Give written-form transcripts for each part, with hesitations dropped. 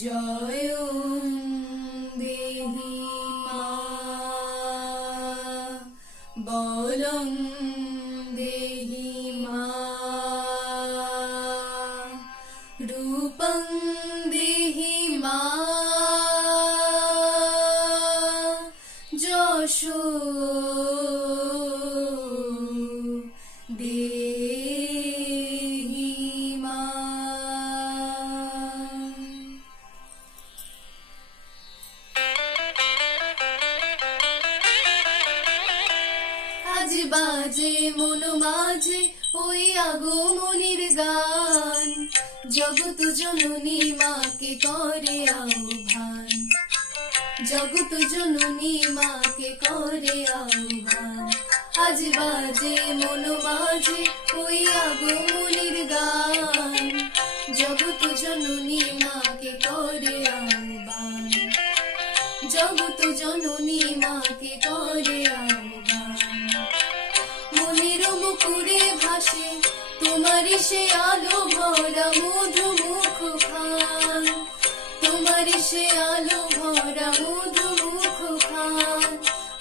জয় দেহি মা বলং দেহি মা রূপং দেহি মা যশো দেহি মা। আজ বাজে মন মাঝে ওই আগমনীর গান, জগৎ জননী মাকে করে আহ্বান, জগৎ জননী মাকে করে আহ্বান। আজ বাজে মন মাঝে ওই আগমনীর গান, জগৎ জননী মাকে করে আহ্বান, জগৎ জননী মাকে করে আহ্বান। মনের মুকুরে ভাসে তোমারি সে আলো ভরা মধু মুখ খান, তোমারি সে আলো ভরা মধু মুখ খান।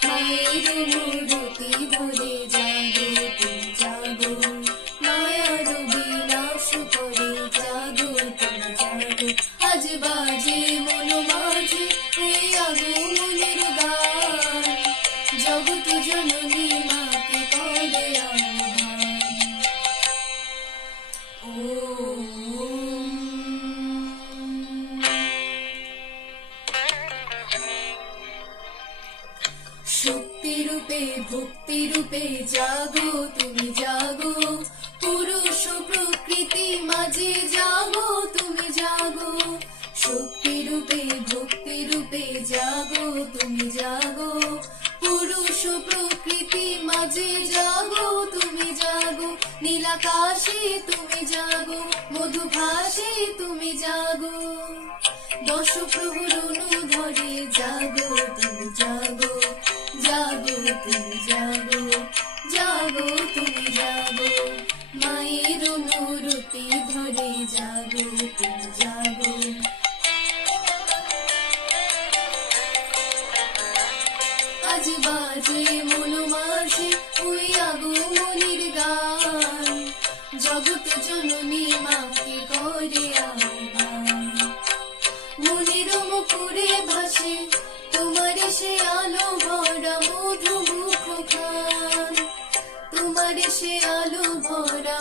মায়ের মূর্তি ধরে জাগো তুমি জাগো, মায়ার বিনাশ করে জাগো তুমি জাগো। আজ বাজে মন মাঝে ওই আগমনীর গান, জগৎ জননী মাকে করে আহ্বান। শক্তি রূপে ভক্তি রূপে জাগো তুমি জাগো, পুরুষ প্রকৃতি মাঝে জাগো তুমি জাগো। শক্তি রূপে ভক্তি রূপে জাগো তুমি জাগো, পুরুষ প্রকৃতি মাঝে জাগো তুমি জাগো। নীলাকাশে তুমি জাগো, মধুভাসে তুমি জাগো, দশ প্রহরণ ধরে জাগো তুমি জাগো, জাগো তুমি জাগো, জাগো তুমি জাগো। মায়ের মূর্তি ধরে জাগো তুমি জাগো। আজ বাজে মন মাঝে ওই আগমনীর গান, জগৎ জননী মাকে করে আহ্বান। মনের মুকুরে ভাসে তোমার সে আলো ভরা মধু মুখ খান, তোমার সে আলো ভরা